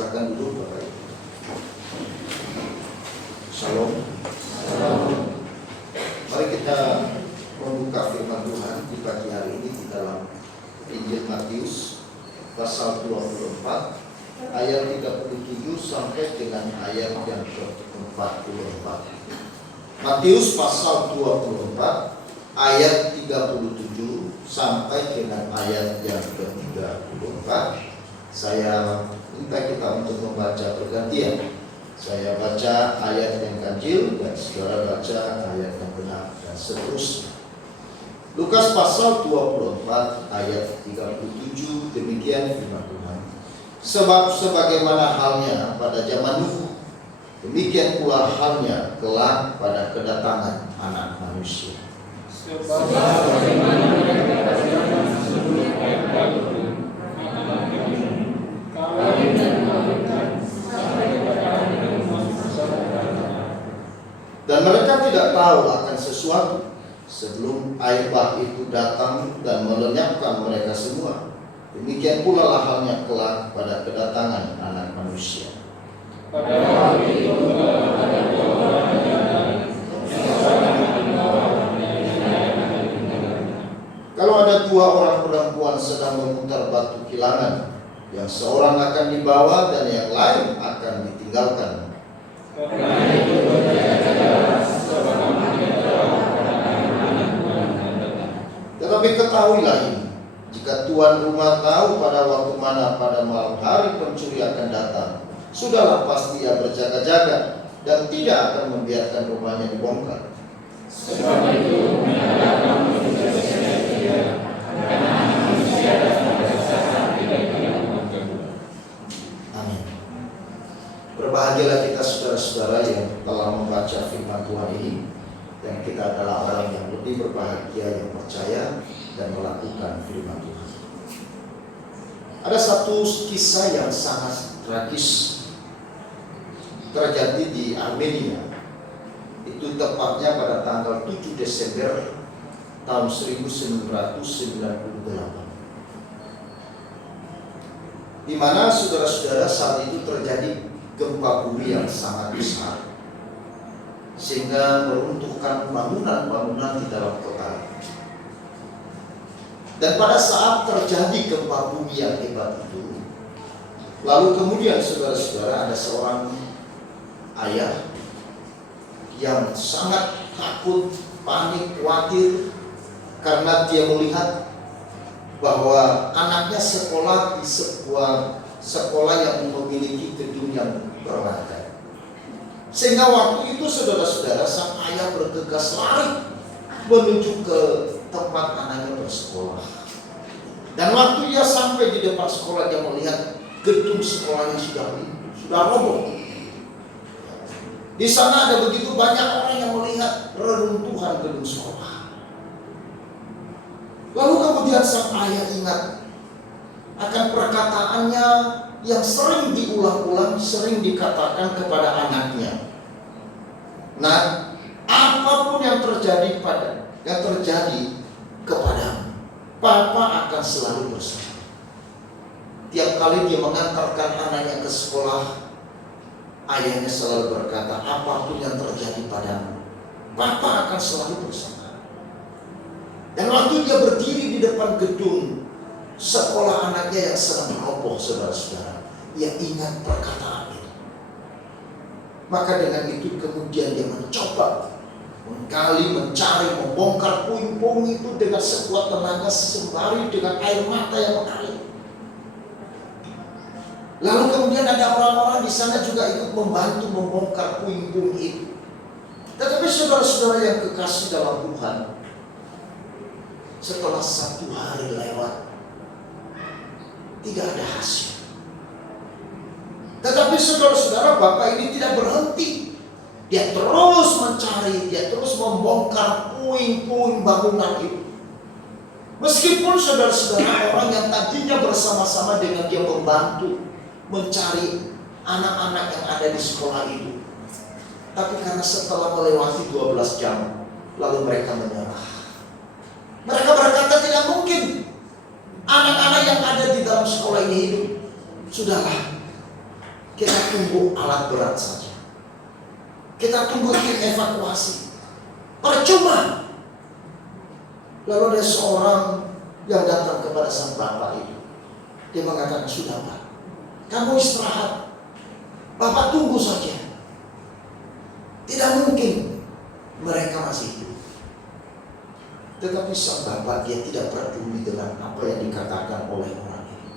Silakan duduk Bapak Ibu. Shalom. Mari kita membuka firman Tuhan di pagi hari ini di dalam Injil Matius pasal 24 ayat 37 sampai dengan ayat yang ke-44. Matius pasal 24 ayat 37 sampai dengan ayat yang ke-34. Saya minta kita untuk membaca bergantian. Saya baca ayat yang ganjil dan saudara baca ayat yang benar dan seterusnya. Lukas pasal 24 ayat 37, demikian firman Tuhan. Sebab sebagaimana halnya pada zaman Nuh, demikian pula halnya kelak pada kedatangan Anak Manusia. Sebab sebagaimana pada zaman sebelum air baru kawin dan mengawinkan sampai kepada hari masa dan mereka tidak tahu akan sesuatu sebelum air bah itu datang dan melenyapkan mereka semua. Demikian pula lah halnya kelak pada kedatangan Anak Manusia. Pada hari itu ada dua orang yang seorang membawa Kalau ada dua orang perempuan sedang memutar batu kilangan, yang seorang akan dibawa dan yang lain akan ditinggalkan. karena itu berjaga-jaga sebab kamu tidak tahu pada hari mana Tuhan akan datang. Tetapi ketahuilah ini, jika tuan rumah tahu pada waktu mana pada malam hari pencuri akan datang, sudahlah pasti ia berjaga-jaga dan tidak akan membiarkan rumahnya dibongkar. Sebab itu hendaklah kamu berjaga-jaga, karena manusia datang pada saat tidak diinginkan. Amin. Berbahagialah kita saudara-saudara yang telah membaca firman Tuhan ini, dan kita adalah orang yang lebih berbahagia yang percaya dan melakukan firman Tuhan. Ada satu kisah yang sangat tragis terjadi di Armenia. Itu tepatnya pada tanggal 7 Desember tahun 1998. Di mana saudara-saudara saat itu terjadi gempa bumi yang sangat besar sehingga meruntuhkan bangunan-bangunan di dalam kota. Dan pada saat terjadi gempa bumi yang hebat itu, lalu kemudian saudara-saudara ada seorang ayah yang sangat takut, panik, khawatir karena dia melihat bahwa anaknya sekolah di sebuah sekolah yang memiliki gedung yang berlantai. Sehingga waktu itu saudara-saudara sang ayah bergegas lari menuju ke tempat anaknya bersekolah. Dan waktu ia sampai di depan sekolah, dia melihat gedung sekolahnya sudah roboh. Di sana ada begitu banyak orang yang melihat reruntuhan gedung sekolah. Lalu kemudian sang ayah ingat akan perkataannya yang sering diulang-ulang, sering dikatakan kepada anaknya. Nah, apapun yang terjadi kepadamu, Papa akan selalu bersama. Tiap kali dia mengantarkan anaknya ke sekolah, ayahnya selalu berkata, apapun yang terjadi padamu, Papa akan selalu bersama. Dan waktu dia berdiri di depan gedung sekolah anaknya yang sedang roboh, saudara-saudara, ia ingat perkataan itu. Maka dengan itu kemudian dia mencoba menggali, mencari, membongkar puing-puing itu dengan sekuat tenaga sembari dengan air mata yang mengalir. Lalu kemudian ada orang-orang di sana juga ikut membantu membongkar puing-puing itu. Tetapi saudara-saudara yang kekasih dalam Tuhan, setelah 1 hari lewat, tidak ada hasil. Tetapi saudara-saudara, bapak ini tidak berhenti. Dia terus mencari, dia terus membongkar puing-puing bangunan itu. Meskipun saudara-saudara, orang yang tadinya bersama-sama dengan dia membantu mencari anak-anak yang ada di sekolah itu, tapi karena setelah melewati 12 jam, lalu mereka menyerah. Mereka berkata, tidak mungkin anak-anak yang ada di dalam sekolah ini hidup. Sudahlah, kita tunggu alat berat saja. Kita tunggu tim evakuasi. Percuma. Lalu ada seorang yang datang kepada sang bapak itu. Dia mengatakan, sudah Pak, kamu istirahat. Bapak tunggu saja. Tidak mungkin mereka masih hidup. Tetapi sang bapak dia tidak peduli dengan apa yang dikatakan oleh orang ini.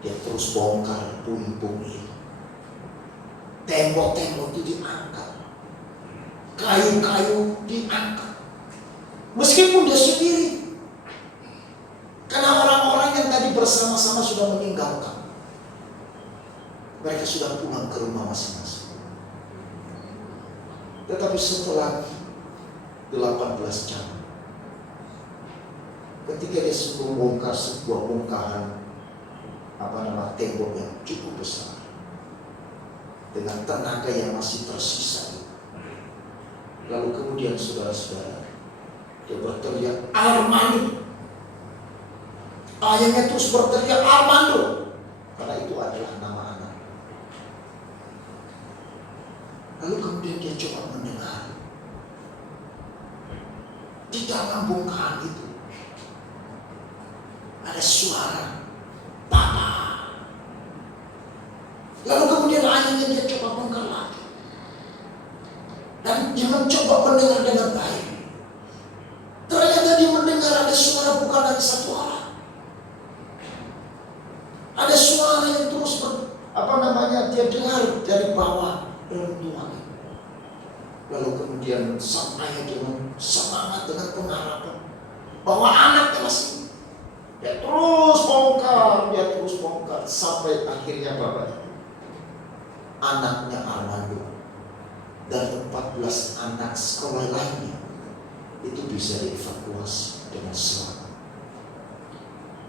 Dia terus bongkar puing-puing itu. Tembok-tembok itu diangkat. Kayu-kayu diangkat. Meskipun dia sendiri. Karena orang-orang yang tadi bersama-sama sudah meninggalkan. Mereka sudah pulang ke rumah masing-masing. Tetapi setelah 18 jam, ketika dia membongkar sebuah bongkahan tembok yang cukup besar, dengan tenaga yang masih tersisa, lalu kemudian saudara-saudara, dia berteriak, Armando. Ayahnya terus berteriak, Armando, karena itu adalah nama anak. Lalu kemudian dia coba mendengar. Di dalam bongkahan itu ada suara Papa. Lalu kemudian ayahnya dia coba bongkar lagi. Dan dia mencoba mendengar dengan baik. Ternyata dia mendengar ada suara bukan dari satu arah. Ada suara yang terus dia dengar dari bawah reruntuhan. Lalu kemudian sang ayah dengan semangat, dengan pengharapan bahwa anaknya masih, dia terus bongkar sampai akhirnya bapak itu, anaknya Armando dan 14 anak sekolah lainnya itu bisa dievakuasi dengan selamat.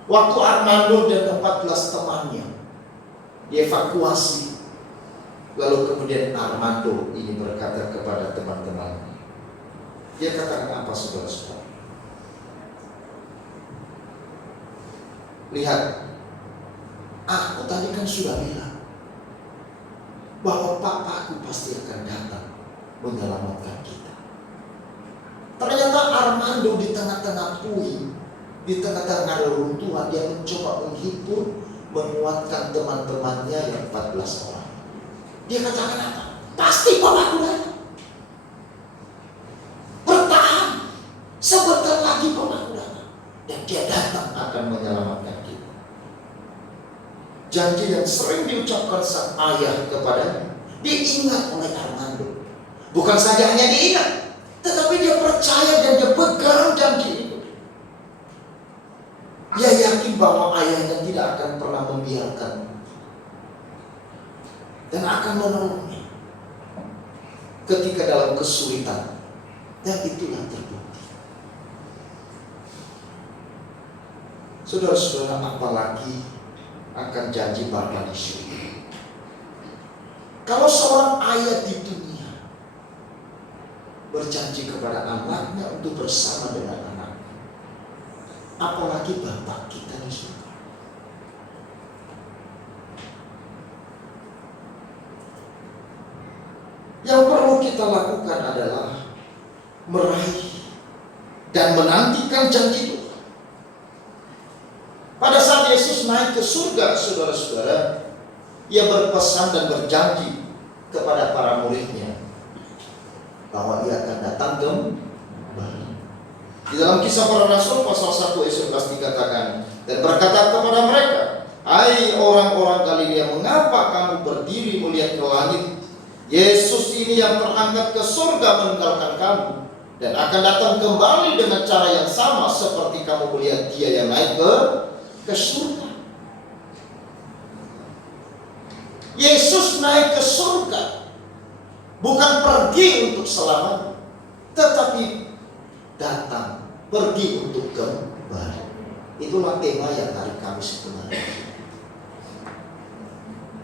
Waktu Armando dan 14 temannya dievakuasi, lalu kemudian Armando ini berkata kepada teman-teman, dia katakan apa saudara-saudara? Lihat, aku tadi kan sudah bilang bahwa papaku pasti akan datang menyelamatkan kita. Ternyata Armando di tengah-tengah puing, di tengah-tengah reruntuhan, dia mencoba menghibur, menguatkan teman-temannya yang 14 orang. Dia katakan apa? Pasti papaku datang. Bertahan. Sebentar lagi papaku datang. Dan dia datang akan menyelamatkan kita. Janji yang sering diucapkan sang ayah kepadanya diingat oleh Armando. Bukan saja hanya diingat, tetapi dia percaya dan dia pegang janji itu. Dia yakin bahwa ayahnya tidak akan pernah membiarkan dan akan menolongnya ketika dalam kesulitan. Dan itulah terbukti. Saudara-saudara, apalagi akan janji Bapa di surga. Kalau seorang ayah di dunia berjanji kepada anaknya untuk bersama dengan anaknya, apalagi Bapa kita di surga. Yang perlu kita lakukan adalah meraih dan menantikan janji Tuhan. Pada saat Yesus naik ke surga, saudara-saudara, Ia berpesan dan berjanji kepada para muridnya bahwa Ia akan datang kembali. Di dalam Kisah Para Rasul pasal 1 ayat 11 dikatakan, dan berkata kepada mereka, hai orang-orang Galilea, mengapa kamu berdiri melihat ke langit? Yesus ini yang terangkat ke surga meninggalkan kamu, dan akan datang kembali dengan cara yang sama seperti kamu melihat Dia yang naik ke surga. Yesus naik ke surga bukan pergi untuk selamanya, tetapi datang, pergi untuk kembali. Itulah tema yang hari Kamis kemarin.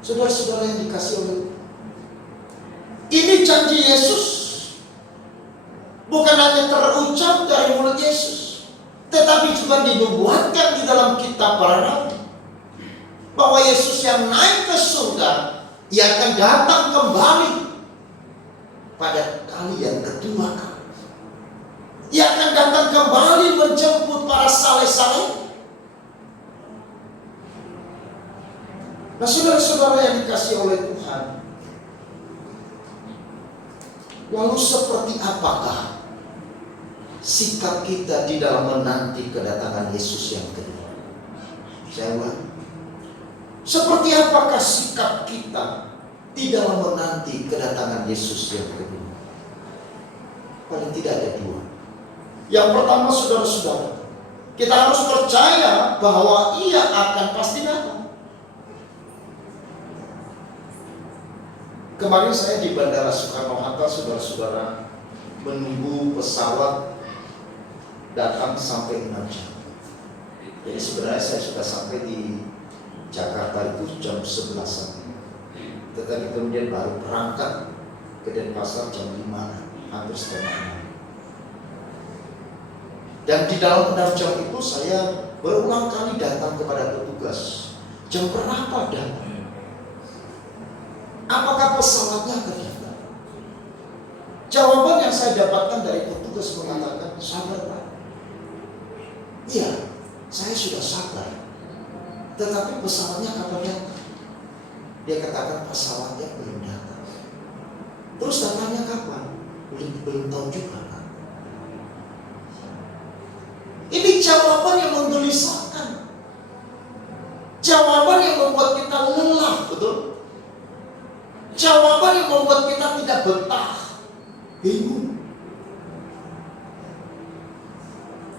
Saudara-saudara yang dikasih oleh, ini janji Yesus bukan hanya terucap dari mulut Yesus, tetapi juga dinubuatkan di dalam kitab para nabi. bahwa Yesus yang naik ke surga, Ia akan datang kembali pada kali yang kedua kali. Ia akan datang kembali menjemput para saleh-saleh. Nah, saudara-saudara yang dikasihi oleh Tuhan, lalu seperti apakah sikap kita di dalam menanti kedatangan Yesus yang kedua? Saya ulang. Seperti apakah sikap kita di dalam menanti kedatangan Yesus yang kedua? Paling tidak ada dua. Yang pertama, saudara-saudara, kita harus percaya bahwa Ia akan pasti datang. Kemarin saya di Bandara Soekarno-Hatta, saudara-saudara, menunggu pesawat datang sampai 6 jam. Jadi sebenarnya saya sudah sampai di Jakarta itu jam 11-an. Tetapi kemudian baru berangkat ke Denpasar jam 5, hampir setengah 6. Dan di dalam 6 jam itu saya berulang kali datang kepada petugas. Jam berapa datang? Apakah pesawatnya akan datang? Jawaban yang saya dapatkan dari petugas mengatakan, sabar Pak. Iya, saya sudah sabar. Tetapi pesawatnya kapan datang? Dia katakan pesawatnya belum datang. Terus datangnya kapan? Belum tahu juga Pak. Ini jawaban yang menggelisahkan. Jawaban yang membuat kita lelah, betul? Jawaban yang membuat kita tidak betah, bingung.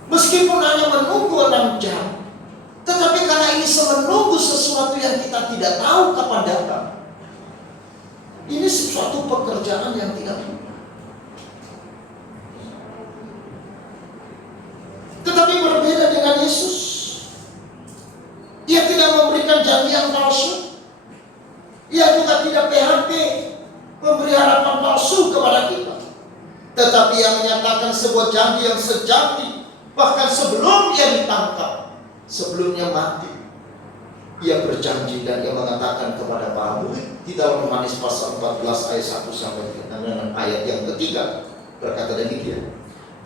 Meskipun hanya menunggu 6 jam, tetapi karena ini menunggu sesuatu yang kita tidak tahu kapan datang, ini sesuatu pekerjaan yang tidak mudah. Tetapi berbeda dengan Yesus, Ia tidak memberikan janji yang palsu. Ia juga tidak PHP, memberi harapan palsu kepada kita. Tetapi Ia menyatakan sebuah janji yang sejati. Bahkan sebelum Ia ditangkap, sebelumnya mati, Ia berjanji dan Ia mengatakan kepada para murid di dalam Yohanes pasal 14 ayat 1 sampai dengan ayat yang ketiga, berkata demikian,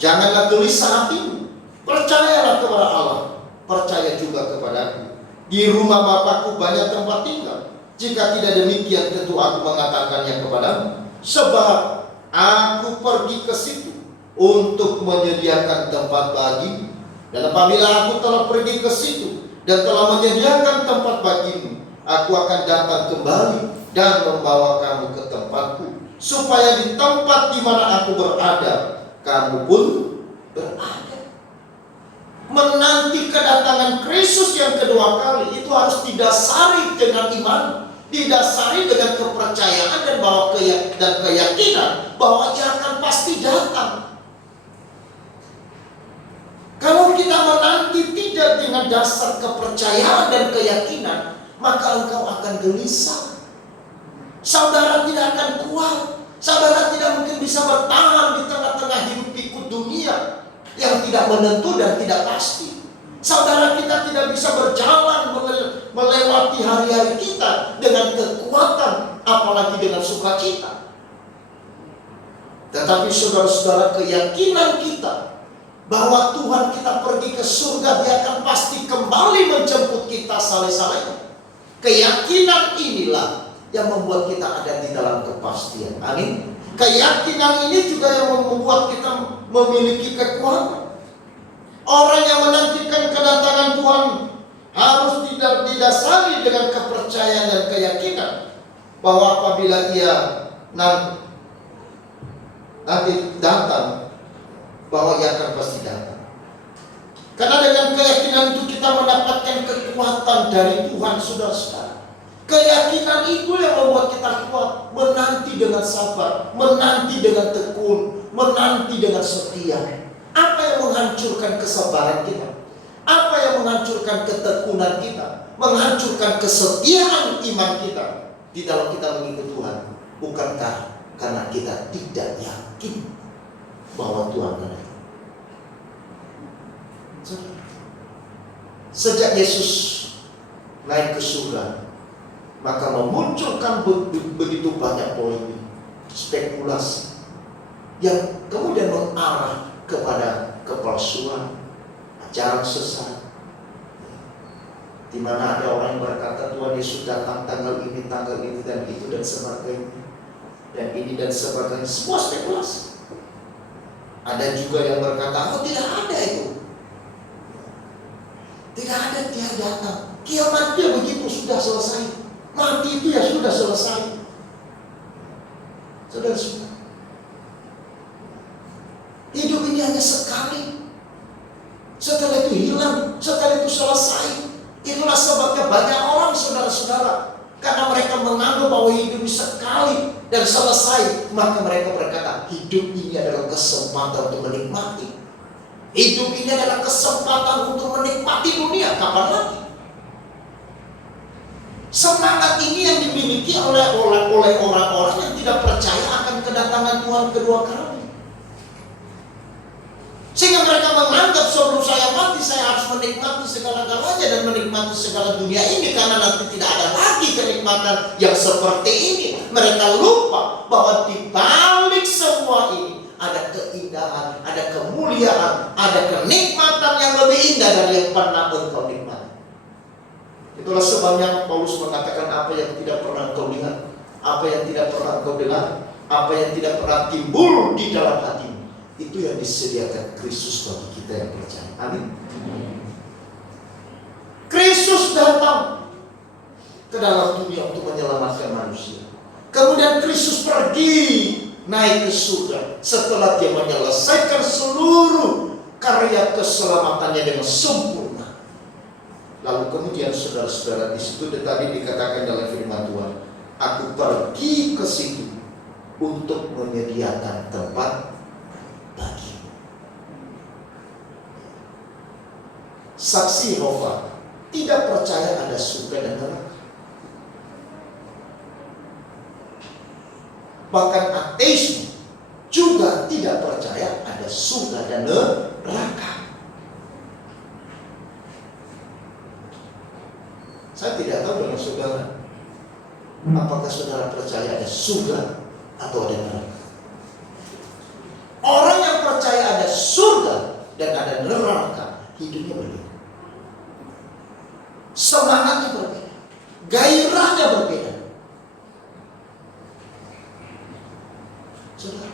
janganlah gelisah hatimu, percayalah kepada Allah, percaya juga kepadaku. Di rumah Bapakku banyak tempat tinggal. Jika tidak demikian, tentu aku mengatakannya kepadamu. Sebab aku pergi ke situ untuk menyediakan tempat bagimu. Dan apabila aku telah pergi ke situ dan telah menyediakan tempat bagimu, aku akan datang kembali dan membawa kamu ke tempatku, supaya di tempat di mana aku berada, kamu pun berada. Menanti kedatangan Kristus yang kedua kali itu harus didasari dengan iman, didasari dengan kepercayaan dan keyakinan bahwa Ia akan pasti datang. Kalau kita menanti tidak dengan dasar kepercayaan dan keyakinan, maka engkau akan gelisah. Saudara tidak akan kuat. Saudara tidak mungkin bisa bertahan di tengah-tengah hidup pikul dunia yang tidak menentu dan tidak pasti. Saudara kita tidak bisa berjalan melewati hari-hari kita dengan kekuatan, apalagi dengan sukacita. Tetapi saudara-saudara, keyakinan kita bahwa Tuhan kita pergi ke surga, Dia akan pasti kembali menjemput kita saleh-saleh. Keyakinan inilah yang membuat kita ada di dalam kepastian. Amin. Keyakinan ini juga yang membuat kita memiliki kekuatan. Orang yang menantikan kedatangan Tuhan harus didasari dengan kepercayaan dan keyakinan bahwa apabila Ia nanti datang, bahwa Ia akan pasti datang. Karena dengan keyakinan itu kita mendapatkan kekuatan dari Tuhan, saudara-saudara. Keyakinan itu yang membuat kita kuat, menanti dengan sabar, menanti dengan tekun, menanti dengan setia. Apa yang menghancurkan kesabaran kita? Apa yang menghancurkan ketekunan kita? Menghancurkan kesetiaan iman kita di dalam kita mengikut Tuhan? Bukankah karena kita tidak yakin bahwa Tuhan ada? Sejak Yesus naik ke surga, maka memunculkan begitu banyak polemik, spekulasi yang kemudian mengarah kepada kepalsuan, ajaran sesat, di mana ada orang yang berkata Tuhan Yesus datang tanggal ini dan itu dan sebagainya, dan ini dan sebagainya, semua spekulasi. Ada juga yang berkata, oh tidak ada itu, tidak ada, dia datang, kiamat dia begitu sudah selesai, mati itu ya sudah selesai. Saudara-saudara, hidup ini hanya sekali, setelah itu hilang, setelah itu selesai. Itulah sebabnya banyak orang, saudara-saudara, karena mereka menganggap bahwa hidup ini sekali dan selesai, maka mereka berkata hidup ini adalah kesempatan untuk menikmati. Hidup ini adalah kesempatan untuk menikmati dunia, kapan lagi? Semangat ini yang dimiliki oleh orang-orang yang tidak percaya akan kedatangan Tuhan kedua kali. Sehingga mereka menganggap sebelum saya mati, saya harus menikmati segala-galanya dan menikmati segala dunia ini, karena nanti tidak ada lagi kenikmatan yang seperti ini. Mereka lupa bahwa di balik semua ini ada keindahan, ada kemuliaan, ada kenikmatan yang lebih indah dari yang pernah engkau nikmati. Itulah sebabnya Paulus mengatakan apa yang tidak pernah engkau lihat, apa yang tidak pernah engkau dengar, apa yang tidak pernah timbul di dalam hatimu, itu yang disediakan Kristus bagi kita yang percaya. Amin. Kristus datang ke dalam dunia untuk menyelamatkan manusia. Kemudian Kristus pergi naik ke surga setelah dia menyelesaikan seluruh karya keselamatannya dengan sempurna. Lalu kemudian saudara-saudara, di situ tadi dikatakan dalam firman Tuhan, aku pergi ke situ untuk menyediakan tempat bagimu. Saksi Yehova tidak percaya ada surga dan neraka. Bahkan ateisme juga tidak percaya ada surga dan neraka. Saya tidak tahu dengan saudara, apakah saudara percaya ada surga atau ada neraka? Orang yang percaya ada surga dan ada neraka, hidupnya berbeda, semangatnya berbeda, gairahnya berbeda. Saudara,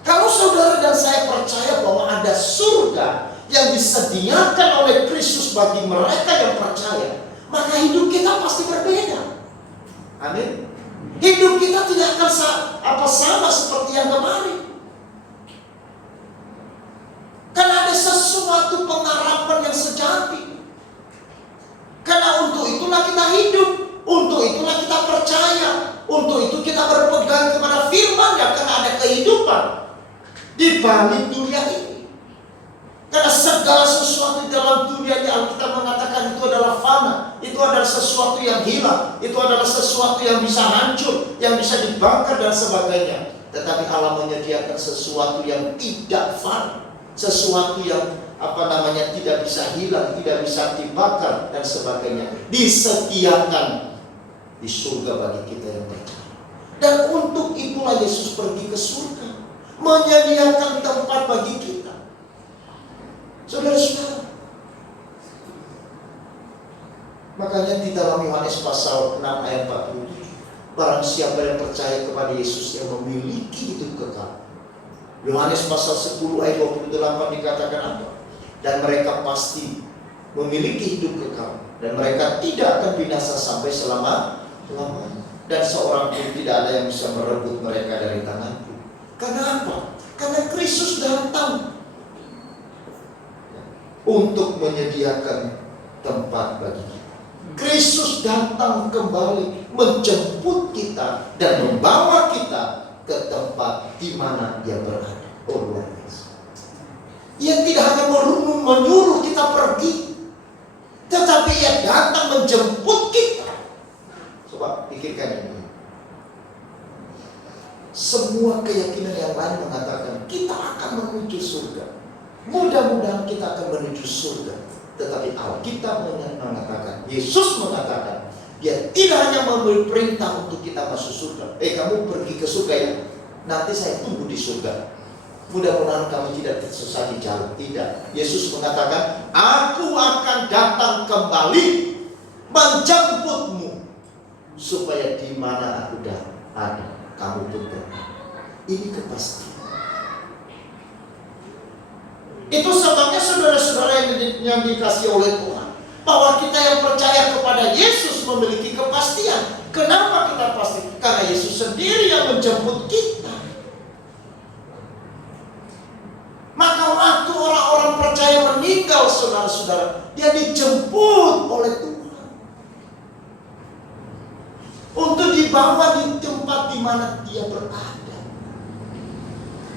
kalau saudara dan saya percaya bahwa ada surga yang disediakan oleh Kristus bagi mereka yang percaya, maka hidup kita pasti berbeda. Amin. Hidup kita tidak akan sama seperti yang kemarin. Karena ada sesuatu pengharapan yang sejati. Karena untuk itulah kita hidup, untuk itulah kita percaya, untuk itu kita berpegang kepada firman-Nya, karena ada kehidupan di balik dunia ini. Karena segala sesuatu di dalam dunia ini, Alkitab mengatakan itu adalah fana, itu adalah sesuatu yang hilang, itu adalah sesuatu yang bisa hancur, yang bisa dibakar dan sebagainya. Tetapi Allah menyediakan sesuatu yang tidak fana, sesuatu yang tidak bisa hilang, tidak bisa dibakar dan sebagainya, disediakan di surga bagi kita yang percaya. Dan untuk itulah Yesus pergi ke surga, menyediakan tempat bagi kita. Saudara-saudara, makanya di dalam Yohanes pasal 6 ayat 47, barang siapa yang percaya kepada Yesus yang memiliki hidup kekal. Yohanes pasal 10 ayat 28 dikatakan apa? Dan mereka pasti memiliki hidup kekal, dan mereka tidak akan binasa sampai selama-lamanya, dan seorang pun tidak ada yang bisa merebut mereka dari tanganku. Karena apa? Karena Kristus datang untuk menyediakan tempat bagi kita. Kristus datang kembali menjemput kita dan membawa kita ke tempat di mana Dia berada. Oh, luar biasa. Ia tidak hanya menyuruh kita pergi, tetapi Ia datang menjemput kita. Coba pikirkan ini. Semua keyakinan yang lain mengatakan kita akan menuju surga. Mudah-mudahan kita akan menuju surga. Tetapi Alkitab mengatakan, Yesus mengatakan, Dia tidak hanya memberi perintah untuk kita masuk surga. Kamu pergi ke surga ya, nanti saya tunggu di surga. Mudah-mudahan kamu tidak tersesat di jalan. Tidak. Yesus mengatakan, Aku akan datang kembali menjemputmu, supaya di mana aku dah ada, kamu pun berada. Ini kepastian. Itu sebabnya saudara-saudara yang dikasihi oleh Tuhan, bahwa kita yang percaya kepada Yesus memiliki kepastian. Kenapa kita pasti? Karena Yesus sendiri yang menjemput kita. Maka waktu orang-orang percaya meninggal, saudara-saudara, dia dijemput oleh Tuhan untuk dibawa di tempat di mana dia berada.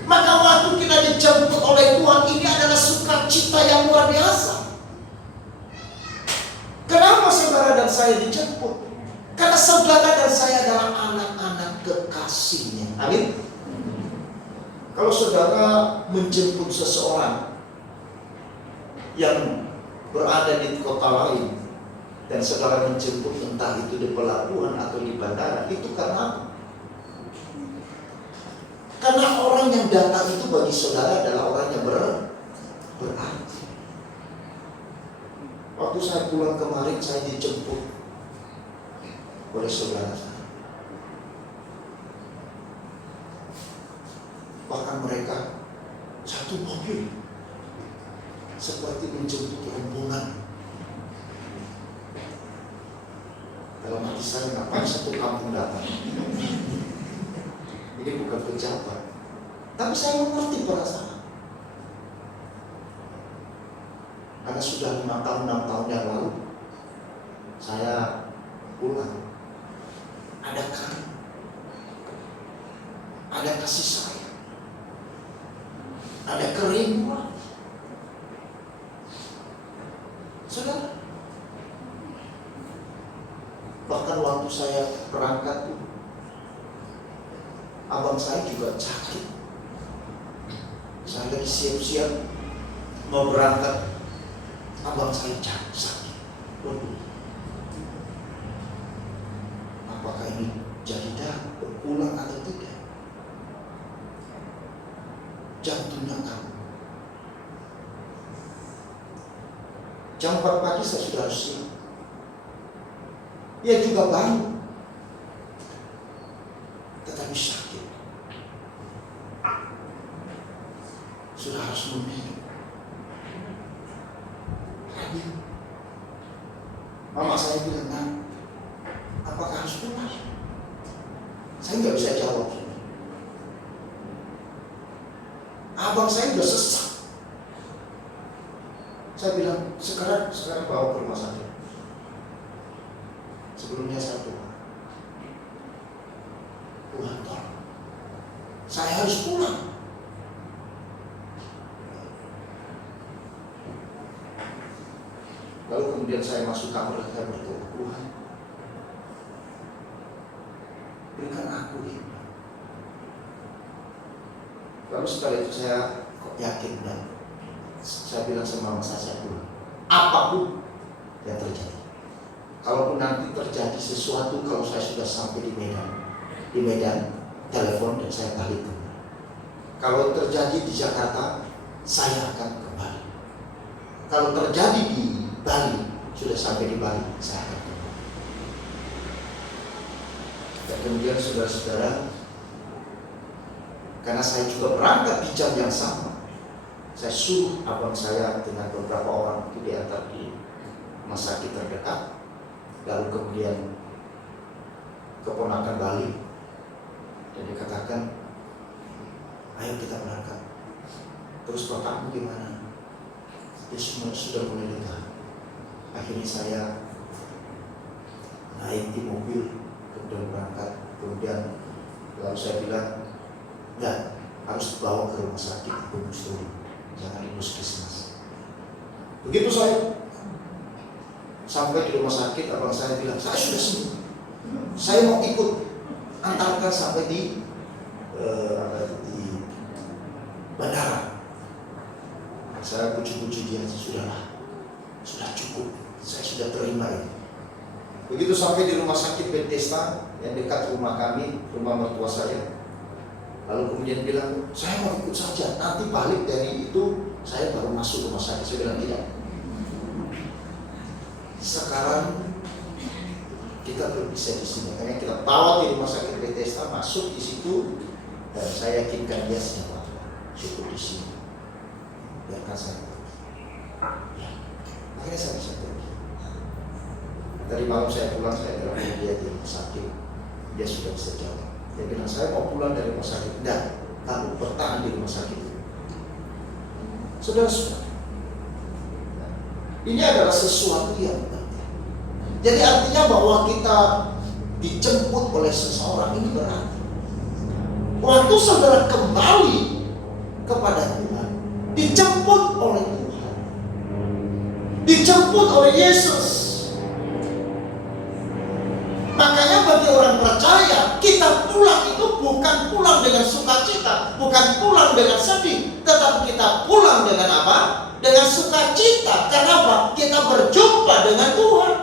Maka waktu kita dijemput oleh Tuhan, ini adalah sukacita yang luar biasa. Kenapa saudara dan saya dijemput? Karena saudara dan saya adalah anak-anak kekasihnya. Amin. Kalau saudara menjemput seseorang yang berada di kota lain, dan saudara menjemput entah itu di pelabuhan atau di bandara, itu karena apa? Karena orang yang datang itu bagi saudara adalah orang yang berarti. Waktu saya pulang kemarin, saya dijemput oleh saudara saya. Bahkan mereka satu mobil, seperti menjemput rombongan. Dalam hati saya, ngapain satu kampung datang? Ini bukan pejabat, tapi saya mengerti perasaan. Karena sudah 5 tahun, 6 tahun yang lalu saya pulang. Ada kamu, ada kasih sayang, ada kerinduan. Saudara, bahkan waktu saya berangkat tuh, abang saya juga sakit. Saya lagi siap-siap mau berangkat, abang saya sakit. Apakah ini jadi pulang atau tidak? Jantungnya kamu. Jam 4 pagi saya sudah harus siap. Ia juga bangun, tetapi sakit. Sudah harus memilih. Hadir. Mama saya bilang, "Nah, apakah harus pulang?" Saya nggak bisa jawab. Abang saya udah sesak. Saya bilang, sekarang bawa ke rumah sakit. Sebelumnya saya doa, Tuhan tolong, saya harus pulang. Lalu kemudian saya masuk kamar dan saya berdoa, Tuhan, berikan aku ini. Lalu setelah itu saya yakin dan saya bilang sama mama saya pulang. Apapun yang terjadi, kalaupun nanti terjadi sesuatu, kalau saya sudah sampai di Medan, telepon dan saya balik kembali. Kalau terjadi di Jakarta, saya akan kembali. Kalau terjadi di Bali, sudah sampai di Bali, saya akan kembali. Dan kemudian saudara-saudara, karena saya juga berangkat di jam yang sama, saya suruh abang saya dengan beberapa orang itu diantar di rumah sakit terdekat. Lalu kemudian keponakan balik dan dikatakan, ayo kita berangkat. Terus bapakmu gimana? Dia sudah mulai dekat. Akhirnya saya naik di mobil, kemudian berangkat. Kemudian lalu saya bilang, enggak, harus dibawa ke rumah sakit Ibu Musturi, jangan di puskesmas. Begitu saya sampai di rumah sakit, abang saya bilang, saya sudah sembuh, saya mau ikut antarkan sampai di bandara. Saya puji-puji dia, sudahlah, sudah cukup, saya sudah terima ini. Begitu sampai di rumah sakit Bethesda yang dekat rumah kami, rumah mertua saya, lalu kemudian bilang, saya mau ikut saja, nanti balik dari itu saya baru masuk rumah sakit. Saya bilang tidak. Sekarang kita berpisah di sini, makanya kita bawa di rumah sakit Bethesda, masuk di situ, dan saya yakinkan dia siapa, cukup di sini, biarkan saya pergi. Ya, akhirnya saya bisa pergi. Tadi malam saya pulang, saya telepon dia di rumah sakit, dia sudah bisa jawab. Dia bilang, saya mau pulang dari rumah sakit. Tidak, kamu bertahan di rumah sakit. Saudara-saudara, ini adalah sesuatu yang penting. Jadi artinya bahwa kita dijemput oleh seseorang ini berarti waktu saudara kembali kepada Tuhan, dijemput oleh Tuhan, dijemput oleh Yesus. Makanya bagi orang percaya, kita pulang itu bukan pulang dengan sukacita, bukan pulang dengan sedih, tetapi kita pulang dengan apa? Dengan sukacita. Kenapa? Kita berjumpa dengan Tuhan.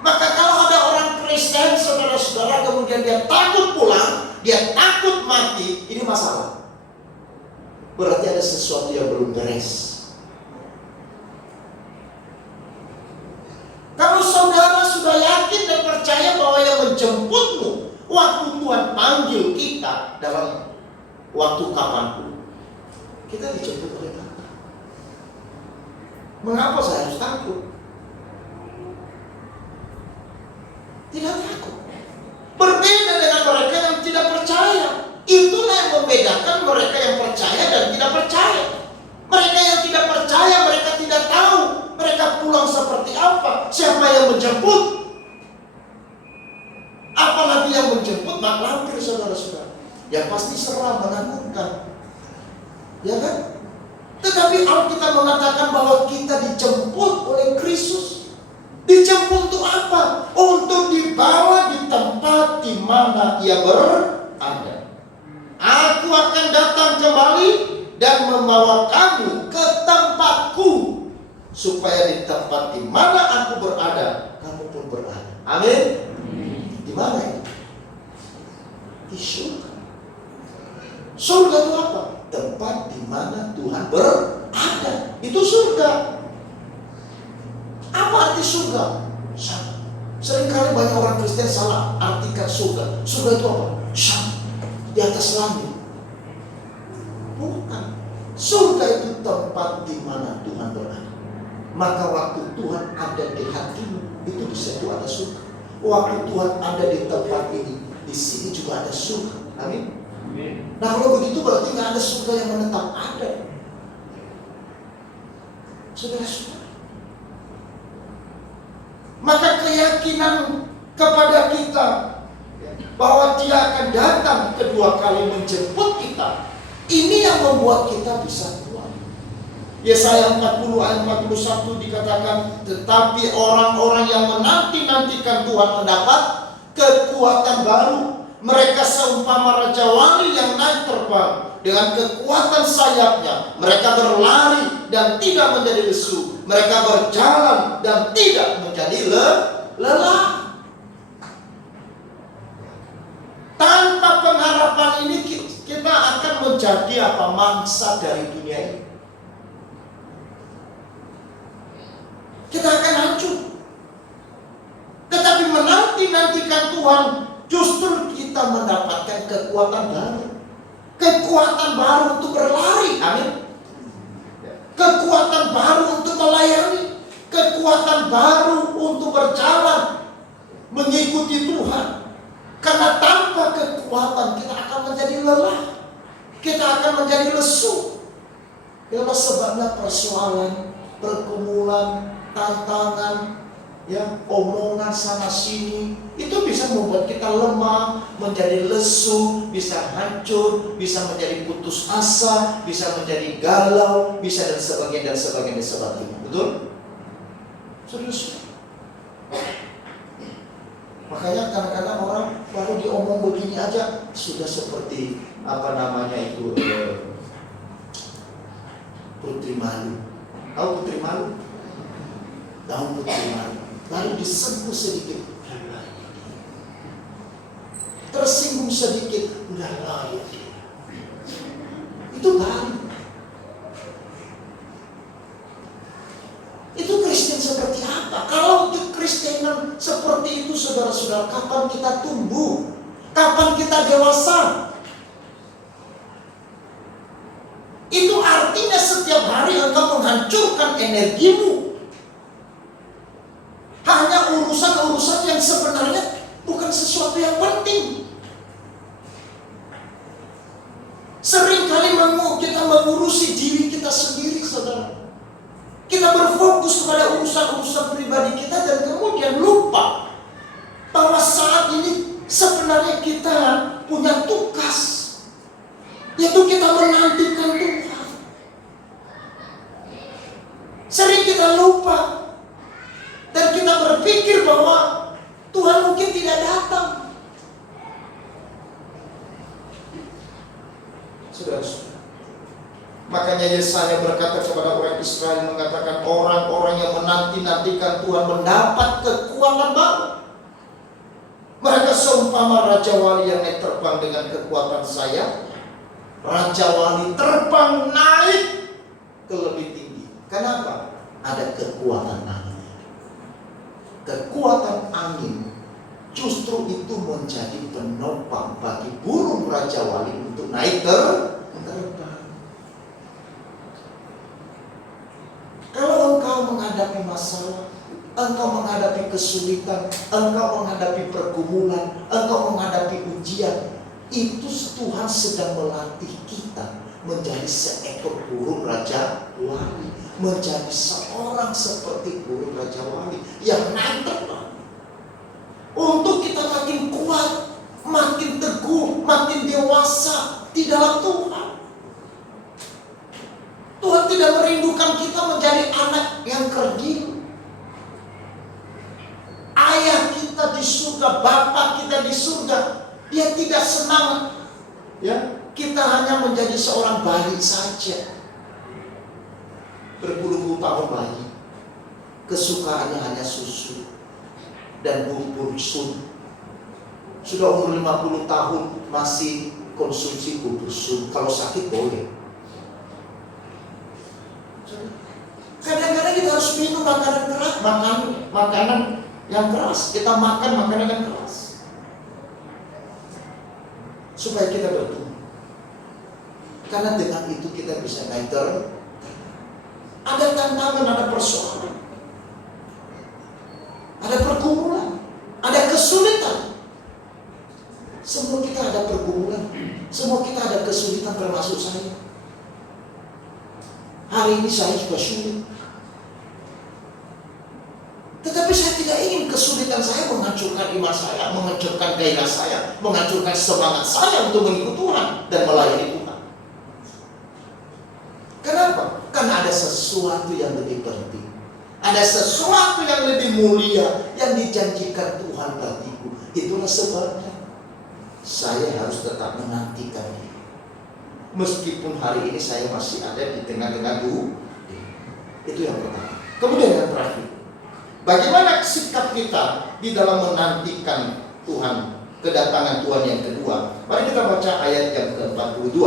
Maka kalau ada orang Kristen, saudara-saudara, kemudian dia takut pulang, dia takut mati, ini masalah. Berarti ada sesuatu yang belum beres. Kalau saudara sudah yakin dan percaya bahwa yang menjemputmu waktu Tuhan panggil kita dalam waktu kapanpun, kita dijemput oleh Tuhan. Mengapa saya harus takut? Tidak takut. Berbeda dengan mereka yang tidak percaya. Itulah yang membedakan mereka yang percaya dan tidak percaya. Mereka yang tidak percaya, mereka tidak tahu mereka pulang seperti apa, siapa yang menjemput. Apalagi yang menjemput mak lampir, saudara-saudara. Ya pasti seram, menakutkan, ya kan? Tetapi Alkitab mengatakan bahwa kita dijemput oleh Kristus. Dijemput untuk apa? Untuk dibawa di tempat di mana Ia berada. Aku akan datang kembali dan membawa kamu ke tempatku, supaya di tempat di mana aku berada, kamu pun berada. Amin. Di mana itu? Di surga. Surga itu apa? Tempat di mana Tuhan berada. Itu surga. Apa arti surga? Sama. Seringkali banyak orang Kristen salah artikan surga. Surga itu apa? Sama. Di atas langit. Bukan. Surga itu tempat di mana Tuhan berada. Maka waktu Tuhan ada di hatimu, itu bisa itu ada surga. Waktu Tuhan ada di tempat ini, di sini juga ada surga. Amin. Nah kalau begitu berarti nggak ada surga yang menetap ada. Saudara-saudara, maka keyakinan kepada kita bahwa Dia akan datang kedua kali menjemput kita, ini yang membuat kita bisa kuat. Yesaya 40 ayat 41 dikatakan, tetapi orang-orang yang menanti-nantikan Tuhan mendapat kekuatan baru. Mereka seumpama raja wali yang naik terbang. Dengan kekuatan sayapnya mereka berlari dan tidak menjadi lesu. Mereka berjalan dan tidak menjadi lelah. Tanpa pengharapan ini kita akan menjadi apa? Mangsa dari dunia ini. Kita akan hancur. Tetapi menanti-nantikan Tuhan, justru kita mendapatkan kekuatan baru. Kekuatan baru untuk berlari. Amin. Kekuatan baru untuk melayani. Kekuatan baru untuk berjalan mengikuti Tuhan. Karena tanpa kekuatan kita akan menjadi lelah. Kita akan menjadi lesu. Itulah sebabnya persoalan, pergumulan, tantangan, ya, omongan sana sini, itu bisa membuat kita lemah, menjadi lesu, bisa hancur, bisa menjadi putus asa, bisa menjadi galau, bisa dan sebagainya. Betul? Serius. Makanya kadang-kadang orang baru diomong begini aja sudah seperti putri malu. Tahu putri malu? daun putih mari, lalu disentuh sedikit, tersinggung sedikit, udah layak. Itu baru. Itu Kristen seperti apa? Kalau untuk Kristenan seperti itu, saudara-saudara, kapan kita tumbuh? Kapan kita dewasa? Itu artinya setiap hari engkau menghancurkan energimu. Hanya urusan-urusan yang sebenarnya bukan sesuatu yang penting. Seringkali kita mengurusi diri kita sendiri, saudara. Kita berfokus kepada urusan-urusan pribadi kita dan kemudian lupa bahwa saat ini sebenarnya kita punya tugas, yaitu kita menantikan Tuhan. Sering kita lupa dan kita berpikir bahwa Tuhan mungkin tidak datang. Saudara-saudara, makanya Yesaya berkata kepada orang Israel, mengatakan orang-orang yang menanti-nantikan Tuhan mendapat kekuatan baru. Mereka seumpama Raja Wali yang naik terbang dengan kekuatan sayap. Raja Wali terbang naik ke lebih tinggi. Kenapa? Ada kekuatan angin. Kekuatan angin justru itu menjadi penopang bagi burung Raja Wali untuk naik terbang. Kalau engkau menghadapi masalah, engkau menghadapi kesulitan, engkau menghadapi pergumulan, engkau menghadapi ujian, itu Tuhan sedang melatih kita menjadi seekor burung Raja Wali, menjadi seorang seperti burung Raja Wali yang naik terbang. Untuk kita makin kuat, makin teguh, makin dewasa di dalam Tuhan. Tuhan tidak merindukan kita menjadi anak yang kerdil. Ayah kita di surga, Bapa kita di surga, Dia tidak senang ya kita hanya menjadi seorang bayi saja. Berpuluh-puluh tahun bayi, kesukaannya hanya susu dan bubur sun. Sudah umur 50 tahun masih konsumsi bubur sun. Kalau sakit boleh. Kadang-kadang kita harus minum makanan keras, makanan yang keras. Kita makan makanan yang keras supaya kita bertumbuh. Karena dengan itu kita bisa naik terus. Ada tantangan, ada persoalan, ada pergumulan, ada kesulitan. Semua kita ada pergumulan, semua kita ada kesulitan, termasuk saya. Hari ini saya juga sulit. Tetapi saya tidak ingin kesulitan saya menghancurkan iman saya, menghancurkan gairah saya, menghancurkan semangat saya untuk mengikut Tuhan dan melayani Tuhan. Kenapa? Karena ada sesuatu yang lebih penting. Ada sesuatu yang lebih mulia yang dijanjikan Tuhan bagiku. Itulah sebabnya saya harus tetap menantikan Dia. Meskipun hari ini saya masih ada di tengah-tengah dunia. Itu yang pertama. Kemudian yang terakhir, bagaimana sikap kita di dalam menantikan Tuhan, kedatangan Tuhan yang kedua? Mari kita baca ayat yang ke-42.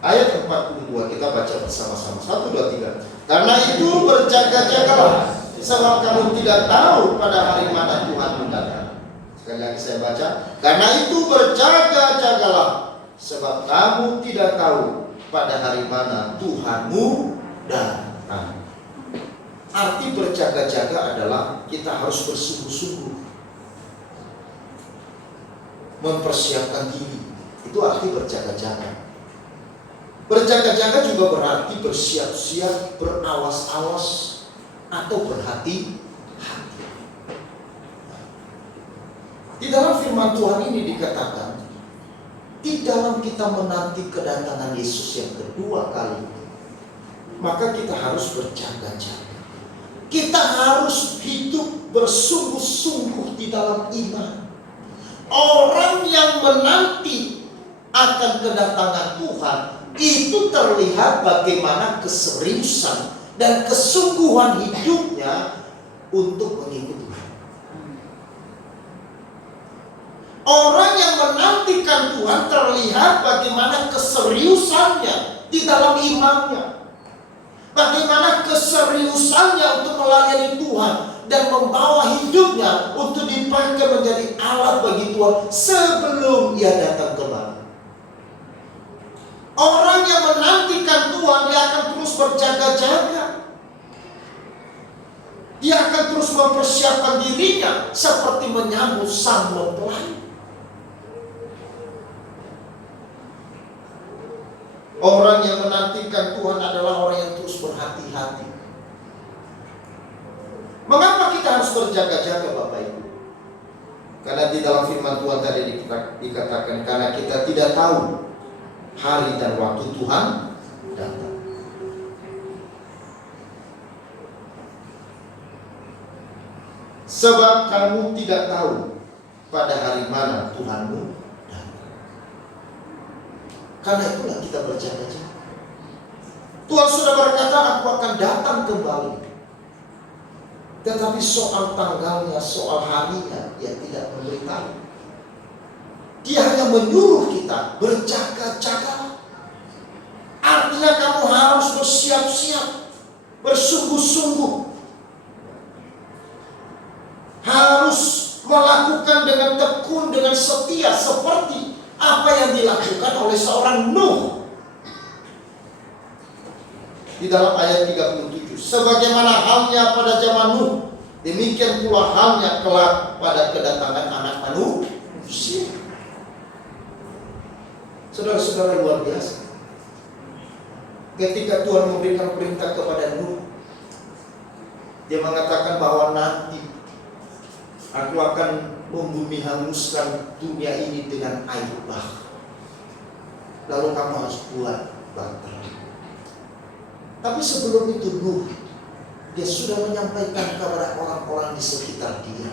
Ayat 42 kita baca bersama-sama. 1, 2, 3. Karena itu berjaga-jagalah, sebab kamu tidak tahu pada hari mana Tuhan mendatang. Sekali lagi saya baca. Karena itu berjaga-jagalah, sebab kamu tidak tahu pada hari mana Tuhanmu datang. Arti berjaga-jaga adalah kita harus bersungguh-sungguh mempersiapkan diri. Itu arti berjaga-jaga. Berjaga-jaga juga berarti bersiap-siap, berawas-awas, atau berhati-hati. Di dalam firman Tuhan ini dikatakan, di dalam kita menanti kedatangan Yesus yang kedua kali, maka kita harus berjaga-jaga. Kita harus hidup bersungguh-sungguh di dalam iman. Orang yang menanti akan kedatangan Tuhan itu terlihat bagaimana keseriusan dan kesungguhan hidupnya untuk mengikuti Tuhan. Orang yang menantikan Tuhan terlihat bagaimana keseriusannya di dalam imannya. Bagaimana keseriusannya untuk melayani Tuhan dan membawa hidupnya untuk dipakai menjadi alat bagi Tuhan sebelum ia datang kembali. Orang yang menantikan Tuhan, dia akan terus berjaga-jaga. Dia akan terus mempersiapkan dirinya seperti menyambut sang mempelai. Orang yang menantikan Tuhan adalah orang yang terus berhati-hati. Mengapa kita harus berjaga-jaga, Bapak Ibu? Karena di dalam firman Tuhan tadi dikatakan, karena kita tidak tahu hari dan waktu Tuhan datang. Sebab kamu tidak tahu pada hari mana Tuhanmu. Karena itulah kita berjaga-jaga. Tuhan sudah berkata, aku akan datang kembali. Tetapi soal tanggalnya, soal harinya, dia tidak memberitahu. Dia hanya menyuruh kita berjaga-jaga. Artinya kamu harus bersiap-siap, bersungguh-sungguh. Harus melakukan dengan tekun, dengan setia, seperti apa yang dilakukan oleh seorang Nuh. Di dalam ayat 37, sebagaimana halnya pada zaman Nuh, demikian pula halnya kelak pada kedatangan anak manusia. Saudara-saudara, luar biasa. Ketika Tuhan memberikan perintah kepada Nuh, dia mengatakan bahwa nanti aku akan membumi hanguskan dunia ini dengan air bah. Lalu kamu harus buat bahtera. Tapi sebelum itu Nuh, dia sudah menyampaikan kepada orang-orang di sekitar dia,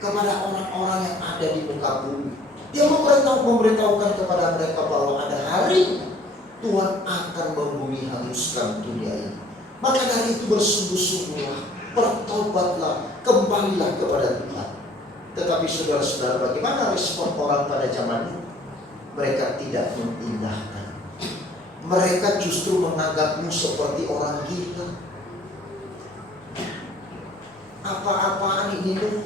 kepada orang-orang yang ada di muka bumi. Dia memberitahukan kepada mereka bahwa ada hari Tuhan akan membumi hanguskan dunia ini. Maka dari itu bersungguh-sungguhlah, bertobatlah, kembalilah kepada Tuhan. Tetapi saudara-saudara, bagaimana respon orang pada zaman itu? Mereka tidak mengindahkan. Mereka justru menganggapmu seperti orang gila. Apa-apaan ini loh?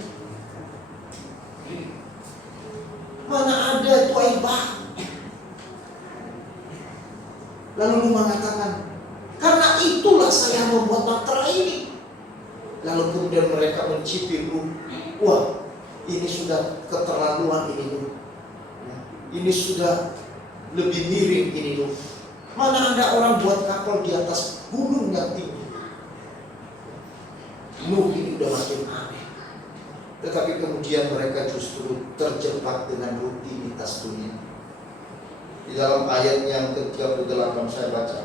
Mana ada itu air bah? Lalu lu mengatakan, karena itulah saya membuat bahtera ini. Lalu kemudian mereka mencibir lu, wah, ini sudah keterlaluan ini loh. Ini sudah lebih miring ini loh. Mana ada orang buat kapal di atas gunung yang tinggi. Nuh ini udah makin aneh. Tetapi kemudian mereka justru terjebak dengan rutinitas dunia. Di dalam ayat yang ke-38 saya baca,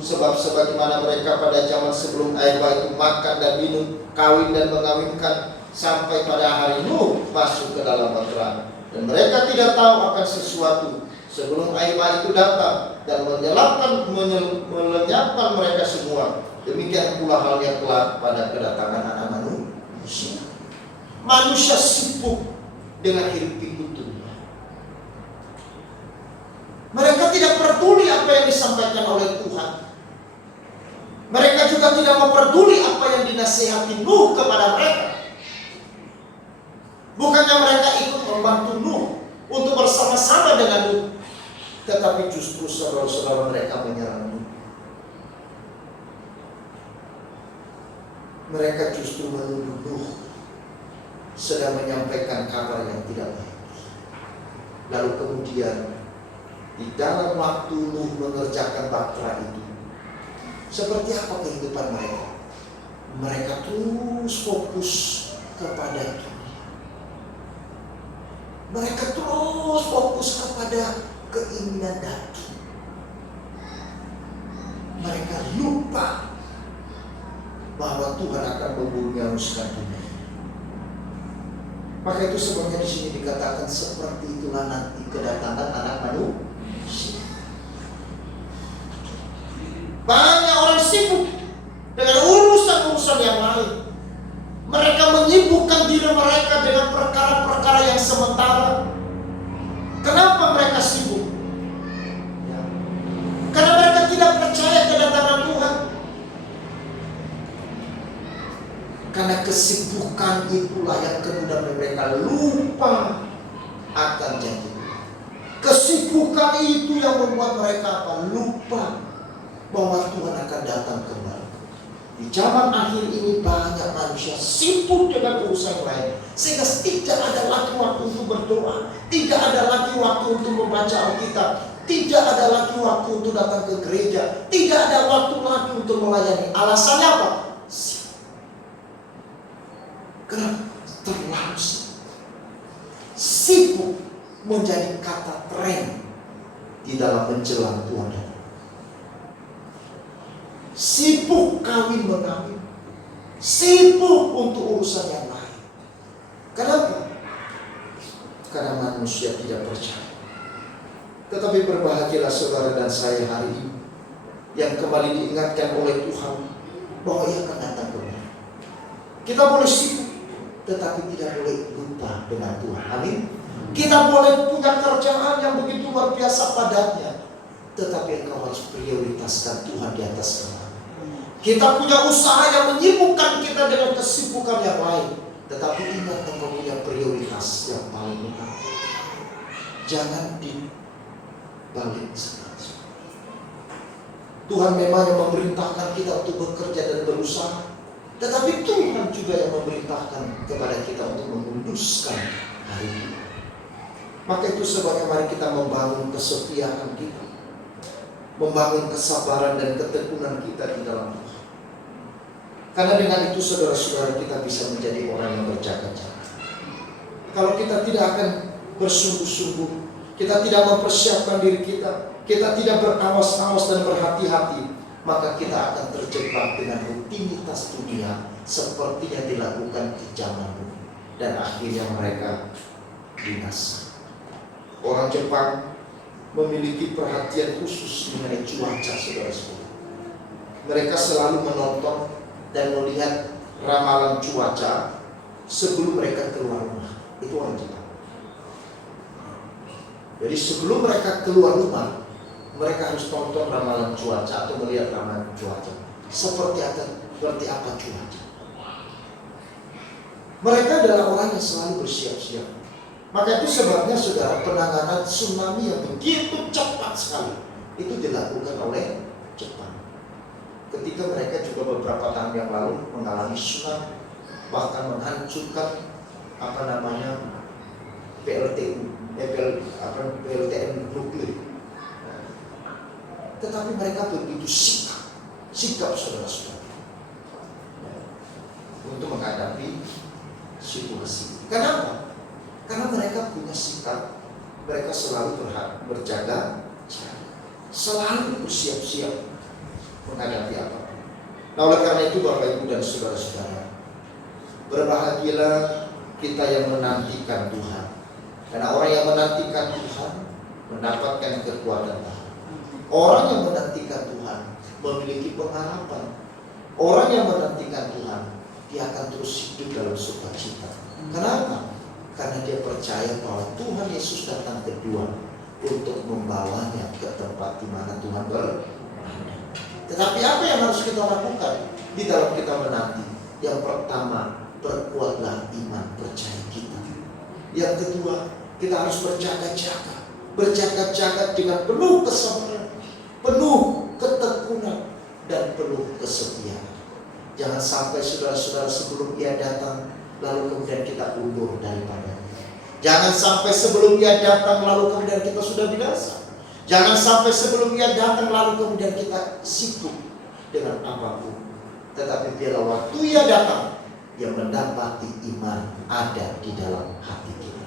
sebab sebagaimana mereka pada zaman sebelum air bah itu makan dan minum, kawin dan mengawinkan, sampai pada hari Nuh masuk ke dalam bahtera. Dan mereka tidak tahu akan sesuatu sebelum air bah itu datang dan melenyapkan mereka semua. Demikian pula halnya kelak pada kedatangan anak manusia. Manusia sibuk dengan hidup pikuk dunia. Mereka tidak peduli apa yang disampaikan oleh Tuhan. Mereka juga tidak memperduli apa yang dinasihati Nuh kepada mereka. Bukannya mereka ikut membantu Nuh untuk bersama-sama dengan Nuh, tetapi justru saudara-saudara mereka menyerang Nuh. Mereka justru menuduh Nuh sedang menyampaikan kabar yang tidak baik. Lalu kemudian di dalam waktu Nuh mengerjakan bahtera itu, seperti apa kehidupan mereka? Mereka terus fokus kepada dunia. Mereka terus fokus kepada keinginan daging. Mereka lupa bahwa Tuhan akan membumi hanguskan dunia. Maka itu sebabnya di sini dikatakan seperti itulah nanti kedatangan anak manusia. Banyak orang sibuk dengan urusan-urusan yang lain. Mereka menyibukkan diri mereka dengan perkara-perkara yang sementara. Kenapa mereka sibuk? Ya. Karena mereka tidak percaya kedatangan Tuhan. Karena kesibukan itulah yang kemudian mereka lupa akan janji. Kesibukan itu yang membuat mereka lupa bahwa Tuhan akan datang kembali. Di zaman akhir ini banyak manusia sibuk dengan urusan lain, sehingga tidak ada lagi waktu untuk berdoa, tidak ada lagi waktu untuk membaca Alkitab, tidak ada lagi waktu untuk datang ke gereja, tidak ada waktu lagi untuk melayani. Alasannya apa? Kenapa? Terlalu sibuk menjadi kata tren di dalam menjelang Tuhan datang. Sibuk kawin mengawin, sibuk untuk urusan yang lain. Kenapa? Karena manusia tidak percaya. Tetapi berbahagialah saudara dan saya hari ini yang kembali diingatkan oleh Tuhan bahwa Ia akan datang kembali. Kita boleh sibuk, tetapi tidak boleh lupa dengan Tuhan. Amin. Kita boleh punya kerjaan yang begitu luar biasa padatnya, tetapi engkau harus prioritaskan Tuhan di atas segala. Kita punya usaha yang menyibukkan kita dengan kesibukan yang lain, tetapi ingat engkau punya prioritas yang paling utama. Jangan dibalik segala. Tuhan memang yang memerintahkan kita untuk bekerja dan berusaha, tetapi Tuhan juga yang memerintahkan kepada kita untuk menguduskan hari ini. Maka itu sebabnya mari kita membangun kesetiaan kita, membangun kesabaran dan ketekunan kita di dalam Tuhan. Karena dengan itu saudara-saudara kita bisa menjadi orang yang berjaga-jaga. Kalau kita tidak akan bersungguh-sungguh, kita tidak mempersiapkan diri kita, kita tidak berawas-awas dan berhati-hati, maka kita akan terjebak dengan rutinitas dunia seperti yang dilakukan di zaman dulu, dan akhirnya mereka binasa. Orang Jepang memiliki perhatian khusus mengenai cuaca, saudara-saudara. Mereka selalu menonton dan melihat ramalan cuaca sebelum mereka keluar rumah. Itu orang Jepang. Jadi sebelum mereka keluar rumah, mereka harus tonton ramalan cuaca atau melihat ramalan cuaca. Seperti apa cuaca. Mereka adalah orang yang selalu bersiap-siap. Maka itu sebabnya saudara, penanganan tsunami yang begitu cepat sekali itu dilakukan oleh Jepang. Ketika mereka juga beberapa tahun yang lalu mengalami tsunami, bahkan menghancurkan PLTN nuklir. Tetapi mereka begitu sikap saudara-saudara untuk menghadapi situasi. Kenapa? Karena mereka punya sikap, mereka selalu berjaga, selalu bersiap-siap menghadapi apapun. Nah, oleh karena itu Bapak Ibu dan saudara-saudara, berbahagialah kita yang menantikan Tuhan. Karena orang yang menantikan Tuhan mendapatkan kekuatan baru. Orang yang menantikan Tuhan memiliki pengharapan. Orang yang menantikan Tuhan, dia akan terus hidup dalam sukacita. Kenapa? Karena dia percaya bahwa Tuhan Yesus datang kedua untuk membawanya ke tempat di mana Tuhan berada. Tetapi apa yang harus kita lakukan di dalam kita menanti? Yang pertama, perkuatlah iman percaya kita. Yang kedua, kita harus berjaga-jaga. Berjaga-jaga dengan penuh kesabaran, penuh ketekunan, dan penuh kesetiaan. Jangan sampai saudara-saudara sebelum Ia datang lalu kemudian kita undur daripadanya. Jangan sampai sebelum Ia datang lalu kemudian kita sudah binasa. Jangan sampai sebelum Ia datang lalu kemudian kita sibuk dengan apapun. Tetapi biarlah waktu Ia datang, Ia mendapati iman ada di dalam hati kita.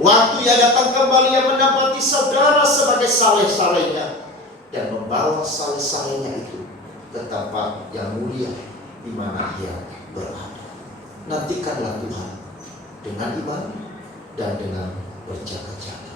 Waktu Ia datang kembali, Ia mendapati saudara sebagai saleh-salehnya, dan membawa saleh-salehnya itu ke tempat yang mulia di mana Ia berada. Nantikanlah Tuhan dengan iman dan dengan berjaga-jaga.